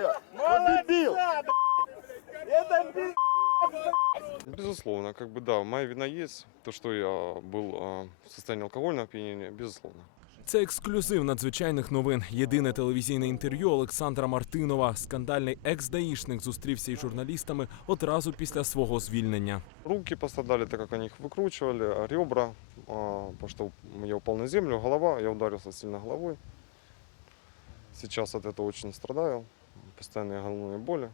я! Молодец! Ну, безусловно, как бы да, моя вина есть. То, что я был э, в состоянии алкогольного опьянения, безусловно. Це ексклюзив надзвичайних новин. Єдине телевізійне інтерв'ю Олександра Мартинова. Скандальний екс-даїшник зустрівся із журналістами одразу після свого звільнення. Руки пострадали, так як вони їх викручували, ребра, а, потому я упал на землю, голова, я ударился сильно головою. Сейчас от этого очень страдаю постоянные головные боли.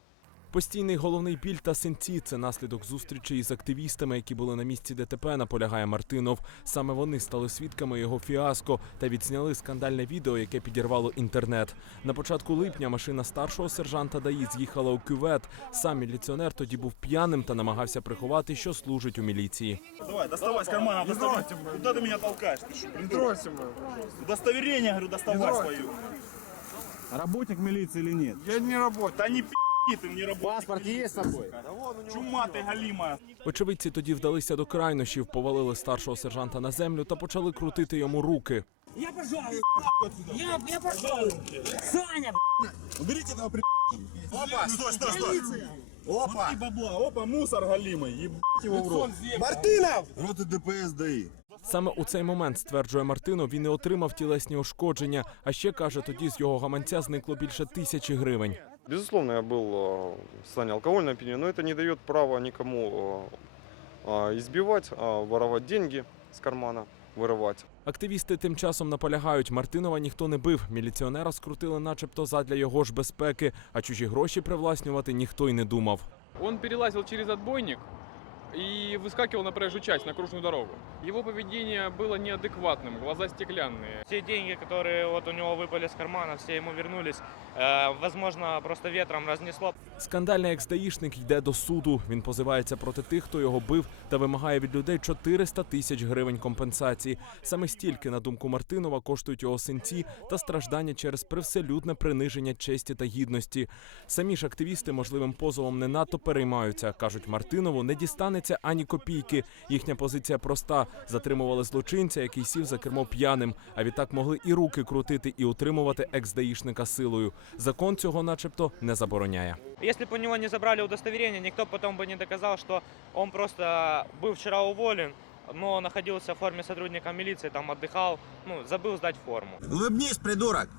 Постійний головний біль та синці це наслідок зустрічі із активістами, які були на місці ДТП, наполягає Мартинов. Саме вони стали свідками його фіаско та відзняли скандальне відео, яке підірвало інтернет. На початку липня машина старшого сержанта ДАІ з'їхала у кювет. Сам міліціонер тоді був п'яним та намагався приховати, що служить у міліції. Давай, доставай с кармана. Доставай. Куда ты меня толкаешь? Ты что, придурок? Удостоверение, говорю, доставай свою. Работник милиции или нет? Я не работаю. Да не пи***и ты, не работай. Паспорт есть с собой? Чума ты, галимая. Очевидці тоді вдалися до крайнощів, повалили старшого сержанта на землю та почали крутити йому руки. Я пожалуй, я, я пожалуй. Саня, Уберите этого при... Опа, стой, стой, стой. Опа. бабла, опа, мусор галимый. Ебать его в рот. Роты ДПС ДАИ. Саме у цей момент, стверджує Мартинов, він і отримав тілесні ушкодження. А ще каже, тоді з його гаманця зникло більше тисячі гривень. Безусловно, я был а, в состоянии алкогольного опьянения, но это не дает права никому а, а, избивать, а, воровать деньги с кармана, вырывать. Активісти тим часом наполягають, Мартинова ніхто не бив. Міліціонера скрутили, начебто, задля його ж безпеки, а чужі гроші привласнювати ніхто й не думав. Он перелазил через отбойник и выскакивал на проезжую часть, на кружную дорогу. Его поведение было неадекватным, глаза стеклянные. Все деньги, которые вот у него выпали с кармана, все ему вернулись. Э, возможно, просто ветром разнесло. Скандальний екс-даїшник йде до суду. Він позивається проти тих, хто його бив, та вимагає від людей 400 тисяч гривень компенсації. Саме стільки, на думку Мартинова, коштують його синці та страждання через привселюдне приниження честі та гідності. Самі ж активісти можливим позовом не надто переймаються. кажуть, Мартинову не дістанеться ані копійки. Їхня позиція проста: затримували злочинця, який сів за кермо п'яним. А відтак могли і руки крутити, і утримувати екс-даїшника силою. Закон цього, начебто, не забороняє. Если бы у него не забрали удостоверение, никто потом бы не доказал, что он просто был вчера уволен, но находился в форме сотрудника милиции, там отдыхал, ну, забыл сдать форму. Улыбнись, придурок!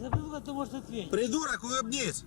забыл, того, что ответить. Придурок, улыбнись!